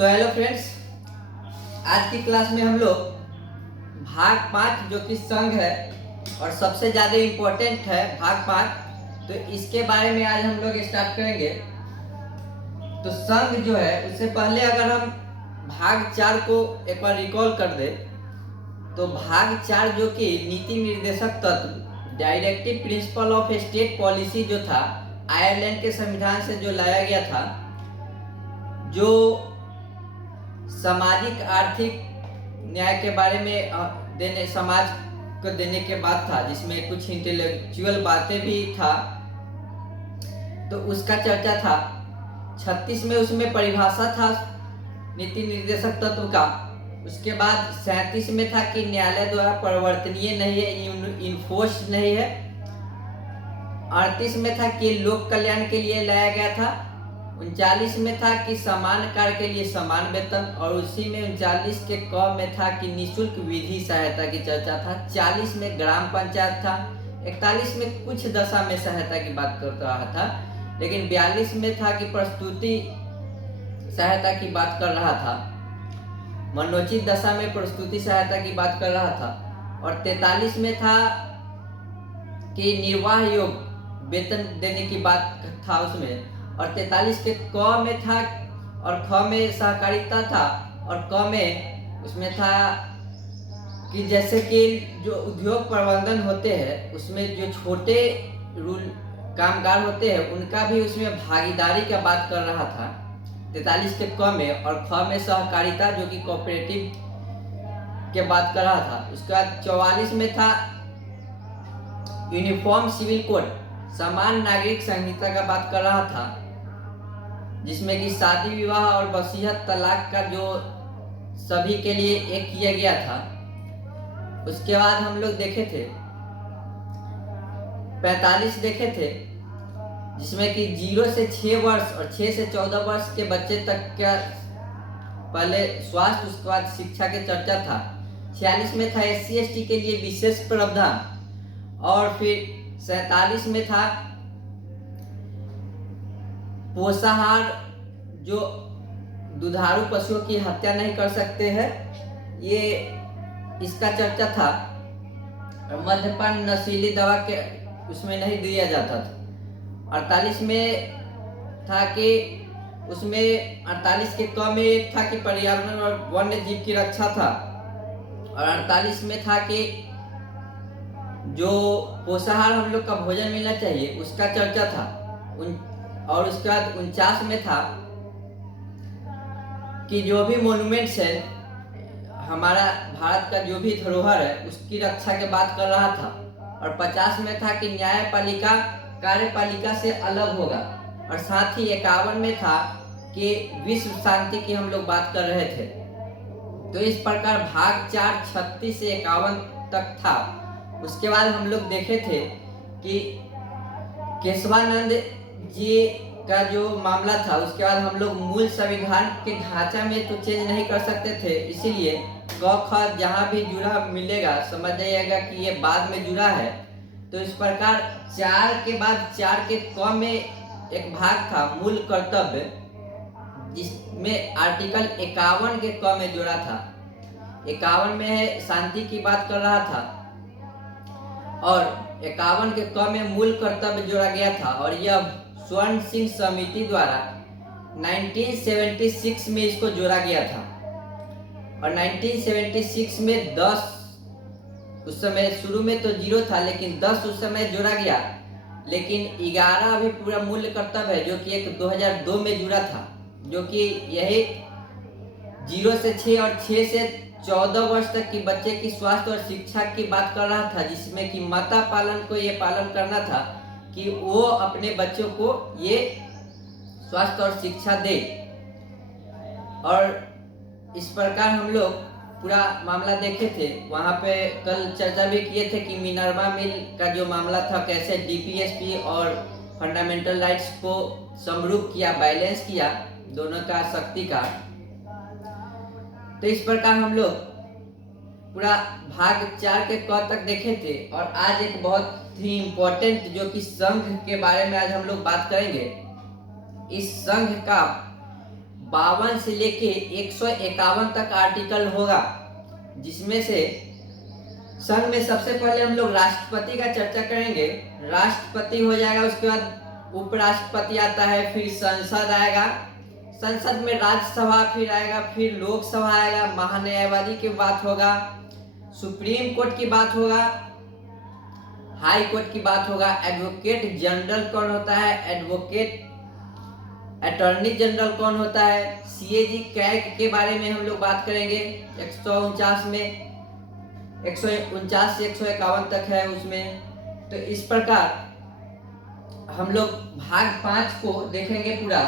तो hello friends, आज की क्लास में हम लोग भाग 5 जो कि संघ है और सबसे ज़्यादा इम्पोर्टेंट है भाग 5, तो इसके बारे में आज हम लोग स्टार्ट करेंगे। तो संघ जो है उससे पहले अगर हम भाग 4 को एक बार रिकॉल कर दे तो भाग 4 जो कि नीति निर्देशक तत्व directive principle of state policy जो था आयरलैंड के संविधान से जो लाया गया था, जो सामाजिक आर्थिक न्याय के बारे में समाज को देने के बाद था, जिसमें कुछ इंटेलेक्चुअल बातें भी था, तो उसका चर्चा था। 36 में उसमें परिभाषा था नीति निर्देशक तत्व का। उसके बाद 37 में था कि न्यायालय द्वारा परिवर्तनीय नहीं है, इन्फोर्स नहीं है। 38 में था कि लोक कल्याण के लिए लाया गया था। 39 में था कि समान कार्य के लिए समान वेतन, और उसी में 39 के क में था कि निःशुल्क विधि सहायता की चर्चा था। 40 में ग्राम पंचायत था। 41 में कुछ दशा में सहायता की बात कर रहा था, लेकिन 42 में था कि प्रस्तुति सहायता की बात कर रहा था। मनोचित दशा में प्रस्तुति सहायता की बात कर रहा था। और 43 में था कि निर्वाह योग्य वेतन देने की बात था उसमें। और 43 के क में था और ख में सहकारिता था, और क में उसमें था कि जैसे कि जो उद्योग प्रबंधन होते हैं उसमें जो छोटे रूल कामगार होते हैं उनका भी उसमें भागीदारी का बात कर रहा था 43 के क में। और ख में सहकारिता जो कि कोऑपरेटिव के बात कर रहा था। उसके बाद 44 में था यूनिफॉर्म सिविल कोड, समान नागरिक संहिता का बात कर रहा था, जिसमें कि शादी विवाह और वसीयत तलाक का जो सभी के लिए एक किया गया था। उसके बाद हम लोग देखे थे 45 देखे थे, जिसमें कि 0 से 6 वर्ष और 6 से 14 वर्ष के बच्चे तक का पहले स्वास्थ्य, उसके बाद शिक्षा के चर्चा था। 46 में था SC ST के लिए विशेष प्रावधान। और फिर 47 में था पोषाहार, जो दुधारू पशुओं की हत्या नहीं कर सकते हैं, ये इसका चर्चा था। और मद्यपान नशीली दवा के उसमें नहीं दिया जाता था। 48 में था कि उसमें 48 के क में एक था कि पर्यावरण और वन्य जीव की रक्षा था। और 48 में था कि जो पोषाहार हम लोग का भोजन मिलना चाहिए उसका चर्चा था। और उसके बाद 49 में था कि जो भी मोन्यूमेंट्स है, हमारा भारत का जो भी धरोहर है उसकी रक्षा के बात कर रहा था। और 50 में था कि न्यायपालिका कार्यपालिका से अलग होगा। और साथ ही 51 में था कि विश्व शांति की हम लोग बात कर रहे थे। तो इस प्रकार भाग 4 36 से 51 तक था। उसके बाद हम लोग देखे थे कि केशवानंद जी का जो मामला था, उसके बाद हम लोग मूल संविधान के ढांचा में तो चेंज नहीं कर सकते थे, इसीलिए क ख जहाँ भी जुड़ा मिलेगा समझ जाइएगा कि ये बाद में जुड़ा है। तो इस प्रकार 4 के बाद 4 के क में एक भाग था मूल कर्तव्य, जिसमें आर्टिकल 51 के क में जुड़ा था। 51 में है शांति की बात कर रहा था, और 51 के क में मूल कर्तव्य जोड़ा गया था। और यह स्वर्ण सिंह समिति द्वारा 1976 में इसको जोड़ा गया था। और 1976 में 10, उस समय शुरू में तो 0 था, लेकिन 10 उस समय जोड़ा गया, लेकिन 11 अभी पूरा मूल कर्तव्य है जो कि एक 2002 में जुड़ा था, जो कि यही 0 से 6 और 6 से 14 वर्ष तक की बच्चे की स्वास्थ्य और शिक्षा की बात कर रहा था, जिसमें कि माता पालन को ये पालन करना था कि वो अपने बच्चों को ये स्वास्थ्य और शिक्षा दे। और इस प्रकार हम लोग पूरा मामला देखे थे। वहाँ पे कल चर्चा भी किए थे कि मिनर्वा मिल का जो मामला था, कैसे DPSP और फंडामेंटल राइट्स को समरूप किया, बैलेंस किया दोनों का शक्ति का। तो इस प्रकार हम लोग पूरा भाग 4 के क तक देखे थे। और आज एक बहुत ही इम्पोर्टेंट जो कि संघ के बारे में आज हम लोग बात करेंगे। इस संघ का 52 से लेके 151 तक आर्टिकल होगा, जिसमें से संघ में सबसे पहले हम लोग राष्ट्रपति का चर्चा करेंगे। राष्ट्रपति हो जाएगा, उसके बाद उपराष्ट्रपति आता है, फिर संसद आएगा, संसद में राज्यसभा फिर आएगा, फिर लोकसभा आएगा, महान्यायवादी की बात होगा, सुप्रीम कोर्ट की बात होगा, हाई कोर्ट की बात होगा, एडवोकेट जनरल कौन होता है, एडवोकेट अटॉर्नी जनरल कौन होता है, सीएजी कैग के बारे में हम लोग बात करेंगे। 149 में 149 से 151 तक है उसमें। तो इस प्रकार हम लोग भाग 5 को देखेंगे पूरा।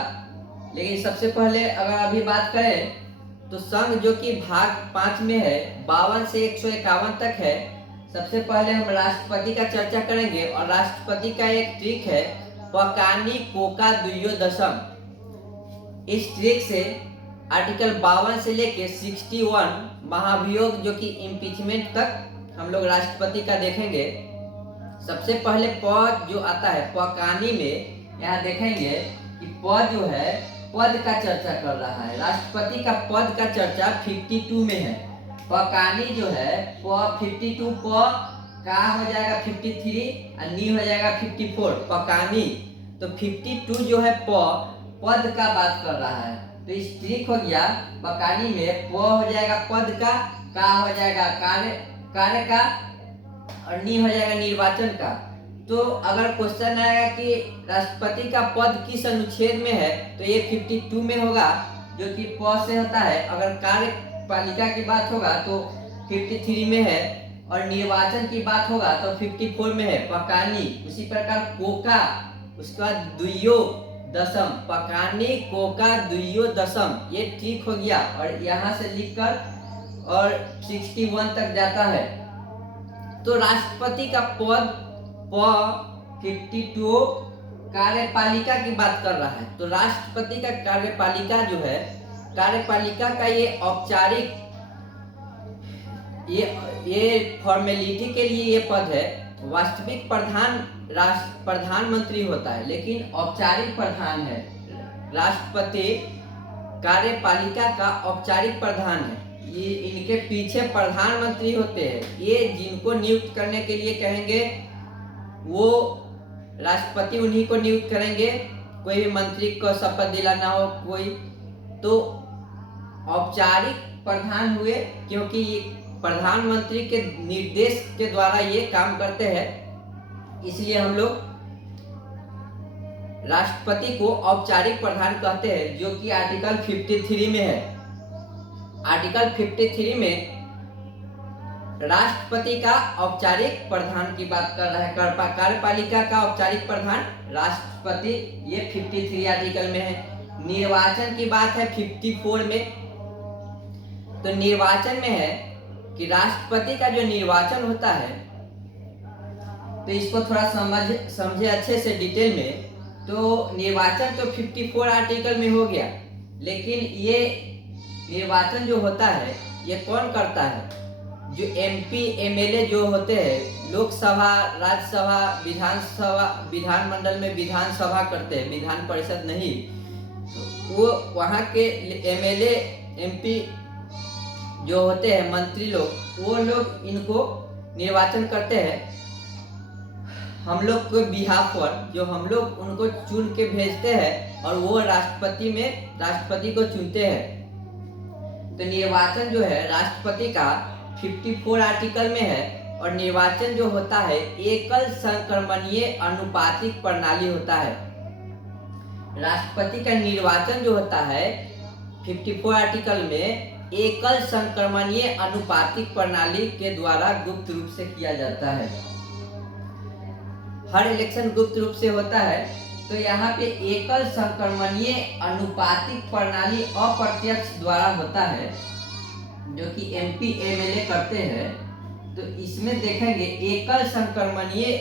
लेकिन सबसे पहले अगर अभी बात करें तो संघ जो कि भाग 5 में है 52 से 151 तक है। सबसे पहले हम राष्ट्रपति का चर्चा करेंगे और राष्ट्रपति का एक ट्रिक है पकानी कोका दुयो दशम। इस ट्रिक से आर्टिकल 52 से लेके 61 महाभियोग जो कि इम्पीचमेंट तक हम लोग राष्ट्रपति का देखेंगे। सबसे पहले पद जो आता है पकानी में, यहाँ देखेंगे कि पद जो है पद का चर्चा कर रहा है। राष्ट्रपति का पद का चर्चा 52 में है। पकानी जो है 52 का हो जाएगा 53 और नी हो जाएगा 54 पकानी। तो 52 जो है पद का बात कर रहा है। तो इस ट्रिक हो गया पकानी में प हो जाएगा पद का हो जाएगा कार्य का और नी हो जाएगा निर्वाचन का। तो अगर क्वेश्चन आएगा कि राष्ट्रपति का पद किस अनुच्छेद में है तो ये 52 में होगा जो कि प से होता है। अगर कार्यपालिका की बात होगा तो 53 में है और निर्वाचन की बात होगा तो 54 में है पकानी। उसी प्रकार कोका, उसके बाद दुयो दशम, पकानी कोका दुयो दशम, ये ठीक हो गया और यहाँ से लिखकर और 61 तक जाता है। तो राष्ट्रपति का पद 52 कार्यपालिका की बात कर रहा है। तो राष्ट्रपति का कार्यपालिका जो है, कार्यपालिका का ये औपचारिक ये फॉर्मेलिटी के लिए ये पद है। वास्तविक प्रधानमंत्री होता है लेकिन औपचारिक प्रधान है। राष्ट्रपति कार्यपालिका का औपचारिक प्रधान है। ये इनके पीछे प्रधानमंत्री होते हैं। ये जिनको नियुक्त करने के लिए कहेंगे वो राष्ट्रपति उन्हीं को नियुक्त करेंगे। कोई भी मंत्री को शपथ दिलाना हो कोई, तो औपचारिक प्रधान हुए क्योंकि ये प्रधानमंत्री के निर्देश के द्वारा ये काम करते हैं। इसलिए हम लोग राष्ट्रपति को औपचारिक प्रधान कहते हैं, जो कि आर्टिकल 53 में है। आर्टिकल 53 में राष्ट्रपति का औपचारिक प्रधान की बात कर रहा है। कार्यपालिका का औपचारिक प्रधान राष्ट्रपति, ये 53 आर्टिकल में है। निर्वाचन की बात है 54 में। तो निर्वाचन में है कि राष्ट्रपति का जो निर्वाचन होता है, तो इसको थोड़ा समझे अच्छे से डिटेल में। तो निर्वाचन तो 54 आर्टिकल में हो गया, लेकिन ये निर्वाचन जो होता है ये कौन करता है? जो एमपी एमएलए जो होते हैं, लोकसभा, राज्यसभा, विधानसभा, विधानमंडल में विधानसभा करते हैं, विधान परिषद नहीं, वो वहाँ के एमएलए एमपी जो होते हैं, मंत्री लोग, वो लोग इनको निर्वाचन करते हैं। हम लोग को बिहाफ पर जो हम लोग उनको चुन के भेजते हैं और वो राष्ट्रपति को चुनते हैं। तो निर्वाचन जो है राष्ट्रपति का 54 आर्टिकल में है और निर्वाचन जो होता है एकल संक्रमणीय अनुपातिक प्रणाली होता है। राष्ट्रपति का निर्वाचन जो होता है 54 आर्टिकल में एकल संक्रमणीय अनुपातिक प्रणाली के द्वारा गुप्त रूप से किया जाता है। हर इलेक्शन गुप्त रूप से होता है। तो यहाँ पे एकल संक्रमणीय अनुपातिक प्रणाली अप्रत्यक्ष द्वारा होता है, जो कि एमपी एमएलए करते हैं। तो इसमें देखेंगे एकल संक्रमणीय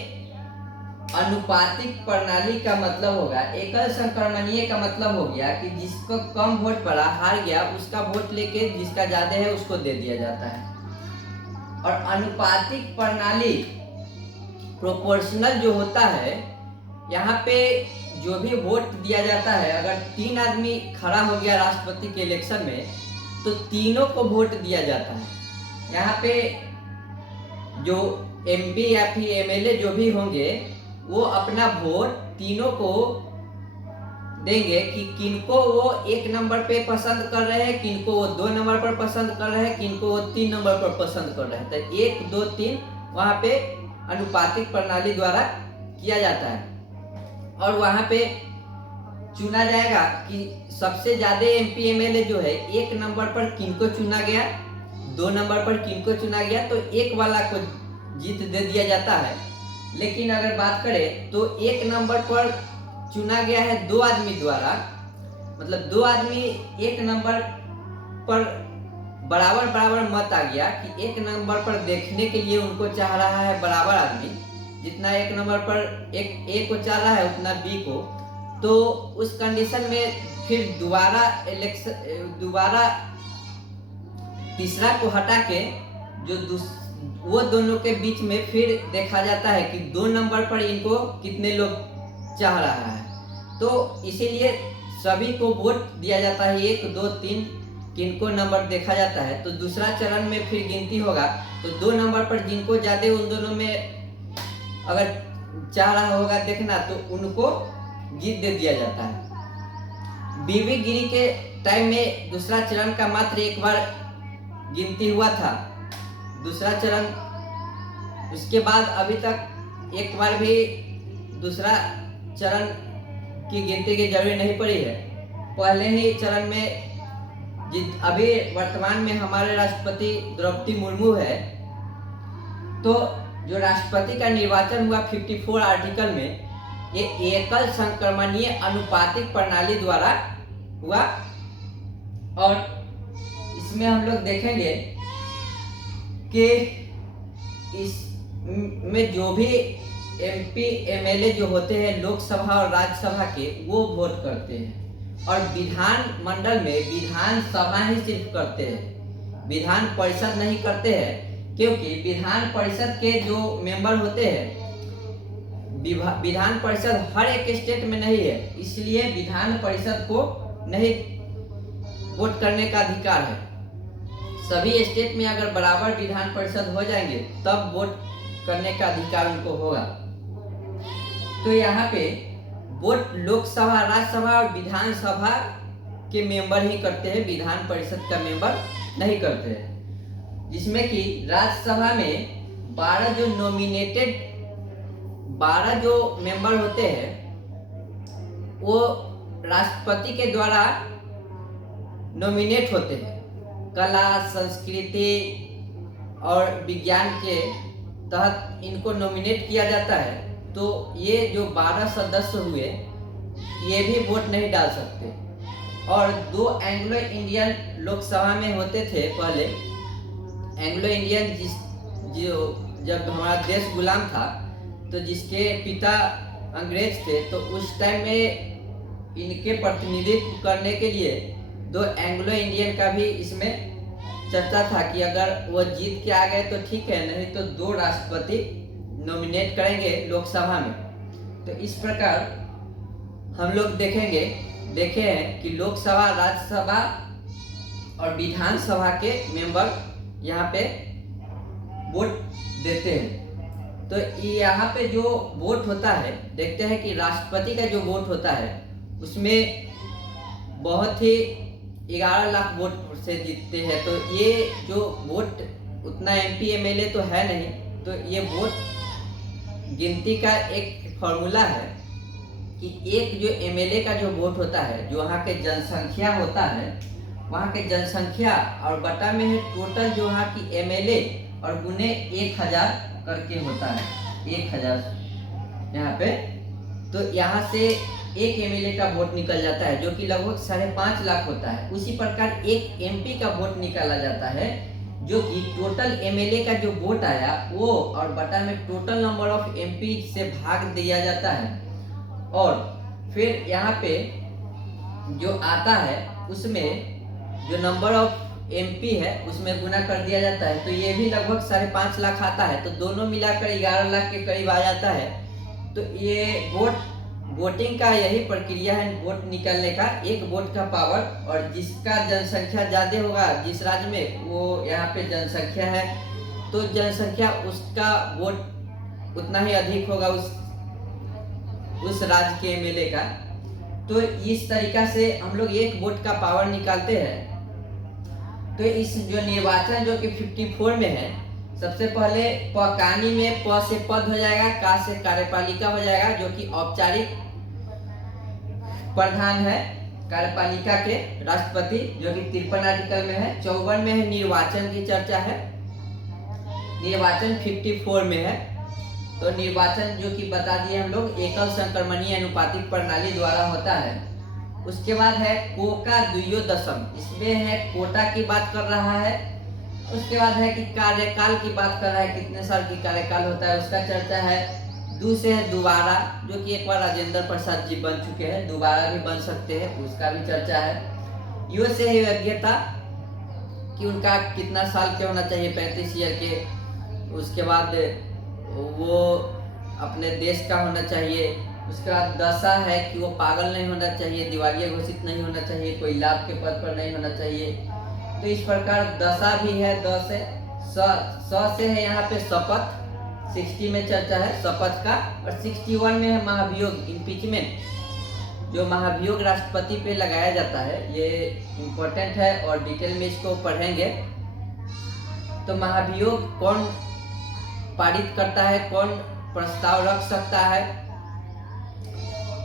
अनुपातिक प्रणाली का मतलब होगा, एकल संक्रमणीय का मतलब हो गया कि जिसको कम वोट पड़ा, हार गया, उसका वोट लेके जिसका ज्यादा है उसको दे दिया जाता है। और अनुपातिक प्रणाली प्रोपोर्शनल जो होता है, यहाँ पे जो भी वोट दिया जाता है, अगर 3 आदमी खड़ा हो गया राष्ट्रपति के इलेक्शन में, तो तीनों को वोट दिया जाता है। यहाँ पे जो एमपी या फिर एमएलए जो भी होंगे, वो अपना वोट तीनों को देंगे कि किनको वो 1 नंबर पे पसंद कर रहे हैं, किनको वो 2 नंबर पर पसंद कर रहे हैं, किनको वो 3 नंबर पर पसंद कर रहे हैं। तो 1 2 3 वहाँ पे अनुपातिक प्रणाली द्वारा किया जाता है और वहाँ पे चुना जाएगा कि सबसे ज्यादा एमपी एमएलए जो है 1 नंबर पर किनको चुना गया, 2 नंबर पर किनको चुना गया, तो 1 वाला को जीत दे दिया जाता है। लेकिन अगर बात करें तो 1 नंबर पर चुना गया है 2 आदमी द्वारा, मतलब 2 आदमी 1 नंबर पर बराबर बराबर मत आ गया कि 1 नंबर पर देखने के लिए उनको चाह रहा है बराबर आदमी, जितना 1 नंबर पर एक ए को चाह रहा है उतना बी को। तो उस कंडीशन में फिर दोबारा तीसरा को हटा के जो वो दोनों के बीच में फिर देखा जाता है कि 2 नंबर पर इनको कितने लोग चाह रहा है। तो इसीलिए सभी को वोट दिया जाता है 1 2 3 किनको नंबर देखा जाता है। तो दूसरा चरण में फिर गिनती होगा, तो 2 नंबर पर जिनको ज्यादा उन दोनों में अगर चाह रहा होगा देखना, तो उनको जीत दे दिया जाता है। बीबी गिरी के टाइम में दूसरा चरण का मात्र 1 बार गिनती हुआ था, दूसरा चरण, उसके बाद अभी तक 1 बार भी दूसरा चरण की गिनती की जरूरत नहीं पड़ी है। पहले ही चरण में अभी वर्तमान में हमारे राष्ट्रपति द्रौपदी मुर्मू है, तो जो राष्ट्रपति का निर्वाचन हुआ 54 आर्टिकल में, ये एकल संक्रमणीय अनुपातिक प्रणाली द्वारा हुआ। और इसमें हम लोग देखेंगे कि इसमें जो भी एमपी एमएलए जो होते हैं लोकसभा और राज्यसभा के, वो वोट करते हैं। और विधान मंडल में विधानसभा ही सिर्फ करते हैं, विधान परिषद नहीं करते हैं, क्योंकि विधान परिषद के जो मेंबर होते हैं, विधान परिषद हर एक स्टेट में नहीं है, इसलिए विधान परिषद को नहीं वोट करने का अधिकार है। सभी स्टेट में अगर बराबर विधान परिषद हो जाएंगे तब वोट करने का अधिकार उनको होगा। तो यहाँ पे वोट लोकसभा, राज्यसभा और विधानसभा के मेंबर ही करते हैं, विधान परिषद का मेंबर नहीं करते हैं। जिसमें कि राज्यसभा में 12 जो नॉमिनेटेड 12 जो मेंबर होते हैं, वो राष्ट्रपति के द्वारा नॉमिनेट होते हैं। कला, संस्कृति और विज्ञान के तहत इनको नॉमिनेट किया जाता है। तो ये जो 12 सदस्य हुए, ये भी वोट नहीं डाल सकते। और 2 एंग्लो इंडियन लोकसभा में होते थे पहले। एंग्लो इंडियन जो जब हमारा देश गुलाम था, तो जिसके पिता अंग्रेज थे, तो उस टाइम में इनके प्रतिनिधित्व करने के लिए 2 एंग्लो इंडियन का भी इसमें चर्चा था कि अगर वो जीत के आ गए तो ठीक है, नहीं तो 2 राष्ट्रपति नॉमिनेट करेंगे लोकसभा में। तो इस प्रकार हम लोग देखे हैं कि लोकसभा, राज्यसभा और विधानसभा के मेंबर यहाँ पे वोट देते हैं। तो यहाँ पे जो वोट होता है, देखते हैं कि राष्ट्रपति का जो वोट होता है उसमें बहुत ही 11 लाख वोट से जीतते हैं। तो ये जो वोट उतना एमपी एमएलए तो है नहीं, तो ये वोट गिनती का एक फॉर्मूला है कि एक जो एमएलए का जो वोट होता है, जो वहाँ के जनसंख्या होता है, वहाँ के जनसंख्या और बटा में है टोटल जो वहाँ की एमएलए और गुने 1000 करके होता है, 1000 यहाँ पे। तो यहाँ से एक एमएलए का वोट निकल जाता है, जो कि लगभग 5.5 लाख होता है। उसी प्रकार एक एमपी का वोट निकाला जाता है, जो कि टोटल एमएलए का जो वोट आया वो और बटा में टोटल नंबर ऑफ एमपी से भाग दिया जाता है। और फिर यहाँ पे जो आता है उसमें जो नंबर ऑफ एमपी है उसमें गुना कर दिया जाता है। तो ये भी लगभग 5.5 लाख आता है। तो दोनों मिलाकर 11 लाख के करीब आ जाता है। तो ये वोट वोटिंग का यही प्रक्रिया है, वोट निकलने का, एक वोट का पावर। और जिसका जनसंख्या ज़्यादा होगा जिस राज्य में, वो यहाँ पे जनसंख्या है तो जनसंख्या उसका वोट उतना ही अधिक होगा उस राज्य के एमएलए का। तो इस तरीका से हम लोग एक वोट का पावर निकालते हैं। तो इस जो निर्वाचन जो कि 54 में है, सबसे पहले पकानी में प से पद हो जाएगा, का से कार्यपालिका हो जाएगा, जो कि औपचारिक प्रधान है कार्यपालिका के, राष्ट्रपति, जो कि 53 आर्टिकल में है। 54 में है निर्वाचन की चर्चा है, निर्वाचन 54 में है। तो निर्वाचन जो कि बता दिए हम लोग, एकल संक्रमणीय अनुपातिक प्रणाली द्वारा होता है। उसके बाद है कोका द्वियोदशम, इसमें है कोटा की बात कर रहा है। उसके बाद है कि कार्यकाल की बात कर रहा है, कितने साल की कार्यकाल होता है उसका चर्चा है। दूसरे है दोबारा, जो कि एक बार राजेंद्र प्रसाद जी बन चुके हैं, दोबारा भी बन सकते हैं, उसका भी चर्चा है। यो से है योग्यता कि उनका कितना साल के होना चाहिए, 35 ईयर के। उसके बाद वो अपने देश का होना चाहिए। उसके बाद दशा है कि वो पागल नहीं होना चाहिए, दिवालिया घोषित नहीं होना चाहिए, कोई लाभ के पद पर नहीं होना चाहिए। तो इस प्रकार दशा भी है, द से स से है यहाँ पे शपथ, 60 में चर्चा है शपथ का। और 61 में है महाभियोग, इम्पीचमेंट, जो महाभियोग राष्ट्रपति पे लगाया जाता है, ये इम्पोर्टेंट है और डिटेल में इसको पढ़ेंगे। तो महाभियोग कौन पारित करता है, कौन प्रस्ताव रख सकता है।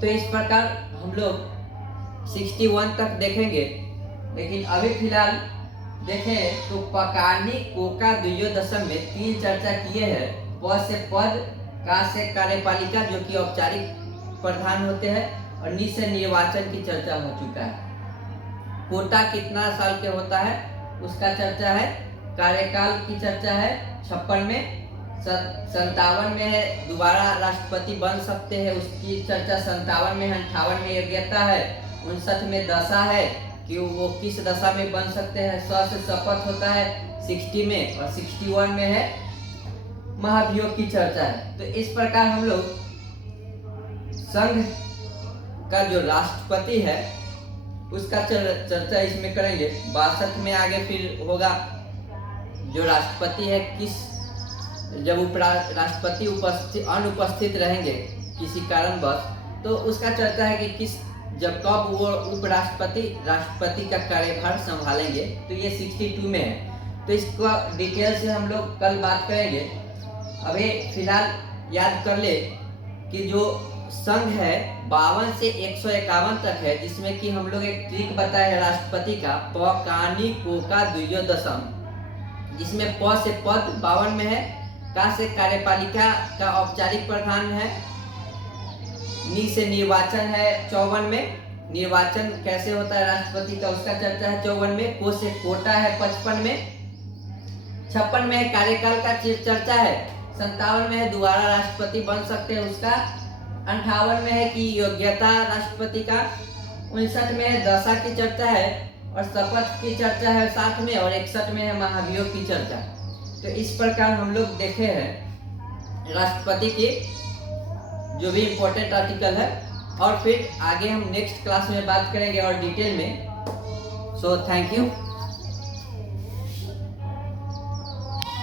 तो इस प्रकार हम लोग 61 तक देखेंगे। लेकिन अभी फिलहाल देखें तो पकानी कोका द्वियोदशम में 3 चर्चा किए हैं। प से पद, का से कार्यपालिका, जो कि औपचारिक प्रधान होते हैं, और नि से निर्वाचन की चर्चा हो चुका है। कोटा कितना साल के होता है उसका चर्चा है। कार्यकाल की चर्चा है 56 में। 57 में है दोबारा राष्ट्रपति बन सकते हैं, उसकी चर्चा 57 में है। 58 में योग्यता है। 59 में दशा है कि वो किस दशा में बन सकते हैं, स से शपथ होता है 60 में। और 61 में है महाभियोग की चर्चा है। तो इस प्रकार हम लोग संघ का जो राष्ट्रपति है उसका चर्चा इसमें करेंगे। 62 में आगे फिर होगा जो राष्ट्रपति है, किस जब राष्ट्रपति अनुपस्थित रहेंगे किसी कारणवश, तो उसका चर्चा है कि किस जब कब वो राष्ट्रपति का कार्यभार संभालेंगे। तो ये 62 में है। तो इसको डिटेल से हम लोग कल बात करेंगे। अभी फिलहाल याद कर ले कि जो संघ है 52 से 151 तक है, जिसमें कि हम लोग एक ट्रिक बताए है राष्ट्रपति का, पकानी कोका द्वियोदशम, जिसमें प से पद 52 में है, का से कार्यपालिका का औपचारिक प्रधान है, नि से निर्वाचन है 54 में। निर्वाचन कैसे होता है राष्ट्रपति का उसका चर्चा है 54 में। को से कोटा है 55 में। 56 में कार्यकाल का चर्चा है। 57 में है दोबारा राष्ट्रपति बन सकते हैं उसका। 58 में है कि योग्यता राष्ट्रपति का। 59 में है दशा की चर्चा है और शपथ की चर्चा है 60 में। और 61 में है महाभियोग की चर्चा। तो इस प्रकार हम लोग देखे हैं राष्ट्रपति के जो भी इम्पोर्टेंट आर्टिकल है, और फिर आगे हम नेक्स्ट क्लास में बात करेंगे और डिटेल में। So thank you.